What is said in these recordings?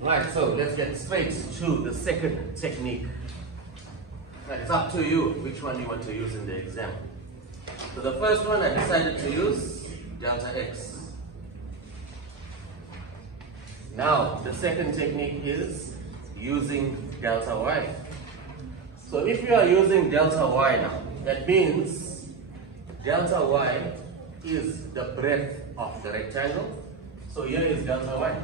Right, so let's get straight to the second technique. Right, it's up to you which one you want to use in the exam. So the first one I decided to use delta x. Now the second technique is using delta y. So if you are using delta y now, that means delta y is the breadth of the rectangle. So here is delta y.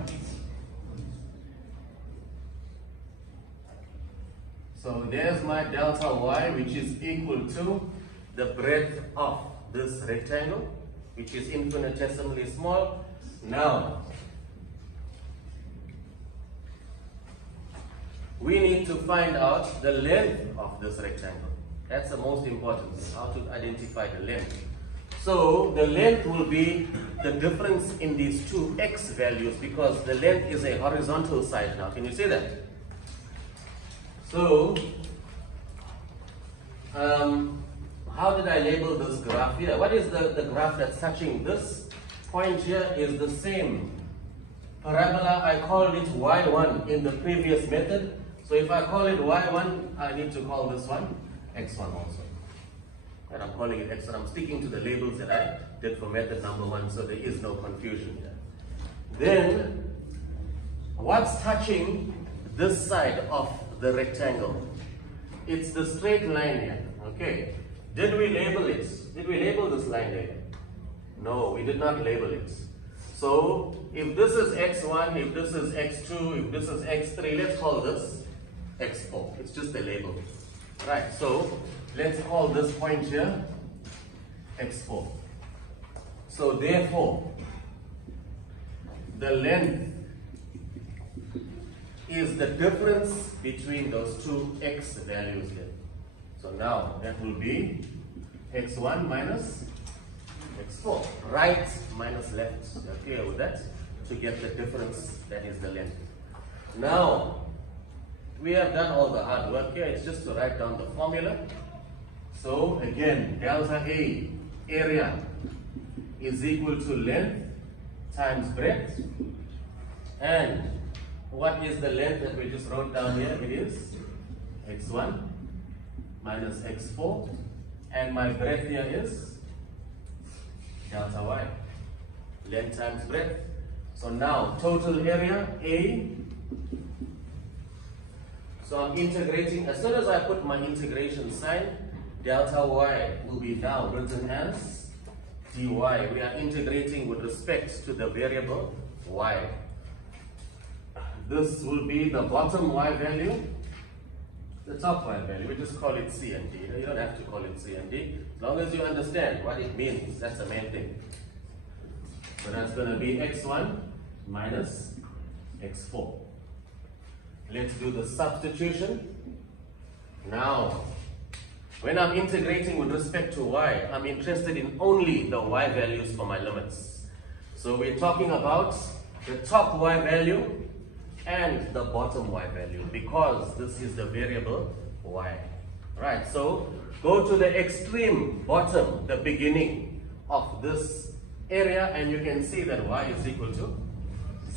So there's my delta y, which is equal to the breadth of this rectangle, which is infinitesimally small. Now, we need to find out the length of this rectangle. That's the most important, how to identify the length. So the length will be the difference in these two x values, because the length is a horizontal side now. Can you see that? So, how did I label this graph here? What is the graph that's touching this point here? Is the same parabola. I called it y1 in the previous method. So if I call it y1, I need to call this one x1 also. And I'm calling it x1. I'm sticking to the labels that I did for method number 1, so there is no confusion here. Then, what's touching this side of the rectangle? It's the straight line here. Okay. Did we label it? Did we label this line here? No, we did not label it. So, if this is x1, if this is x2, if this is x3, let's call this x4. It's just a label. Right, so let's call this point here x4. So therefore, the length is the difference between those two x values here. So now that will be x1 minus x4. Right minus left. You're clear with that? To get the difference, that is the length. Now, we have done all the hard work here. It's just to write down the formula. So again, delta A, area, is equal to length times breadth. And what is the length that we just wrote down here? It is x1 minus x4. And my breadth here is delta y. Length times breadth. So now, total area, A. So I'm integrating. As soon as I put my integration sign, delta y will be now written as dy. We are integrating with respect to the variable y. This will be the bottom y value, the top y value. We just call it C and D. You don't have to call it C and D. As long as you understand what it means, that's the main thing. So that's going to be x1 minus x4. Let's do the substitution. Now, when I'm integrating with respect to y, I'm interested in only the y values for my limits. So we're talking about the top y value and the bottom y value, because this is the variable y. Right, so go to the extreme bottom, the beginning of this area, and you can see that y is equal to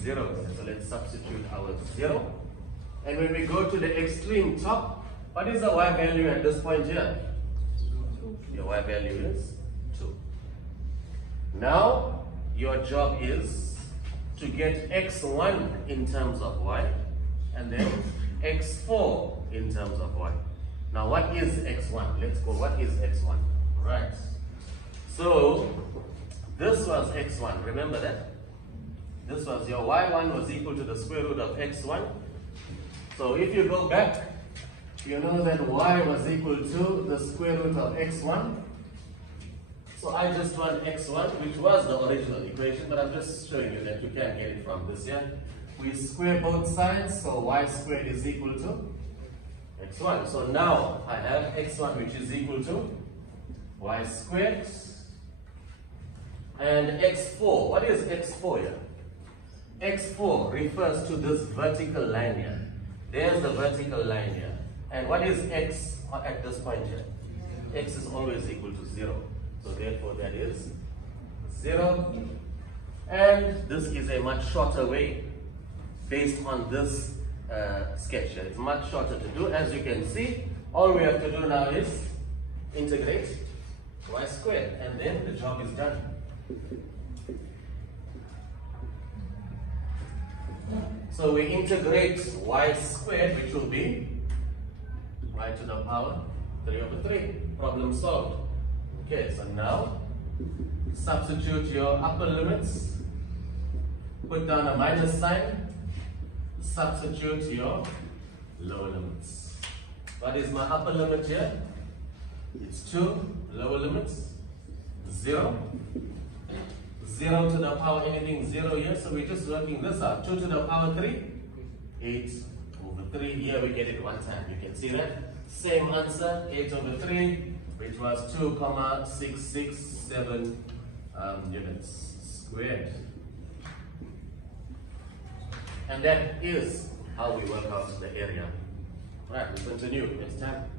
0. So let's substitute our 0. And when we go to the extreme top, what is the y value at this point here? Your y value is 2. Now, your job is to get x1 in terms of y, and then x4 in terms of y. Now, what is x1? Let's go, what is x1? Right. So, this was x1, remember that? This was your y1 was equal to the square root of x1. So if you go back, you know that y was equal to the square root of x1. So I just want x1, which was the original equation, but I'm just showing you that you can get it from this here. We square both sides, so y squared is equal to x1. So now I have x1, which is equal to y squared, and x4. What is x4 here? x4 refers to this vertical line here. There's the vertical line here. And what is x at this point here? X is always equal to 0. So therefore that is 0. And this is a much shorter way based on this sketch. It's much shorter to do. As you can see, all we have to do now is integrate y squared, and then the job is done. So we integrate y squared, which will be y to the power 3 over 3. Problem solved. Okay, so now substitute your upper limits, put down a minus sign, substitute your lower limits. What is my upper limit here? It's 2. Lower limits 0. 0 to the power anything 0 here, so we're just working this out. 2 to the power 3, 8 over 3. Here we get it one time. You can see that. Same answer, 8 over 3, which was 2,667 units squared. And that is how we work out the area. Right, we continue next time.